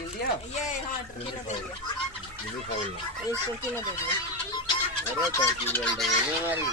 दिया ये हाँ किलो दे दिया ये फाउल इसको किलो दे दिया अरे टर्की वेल्डर है हमारी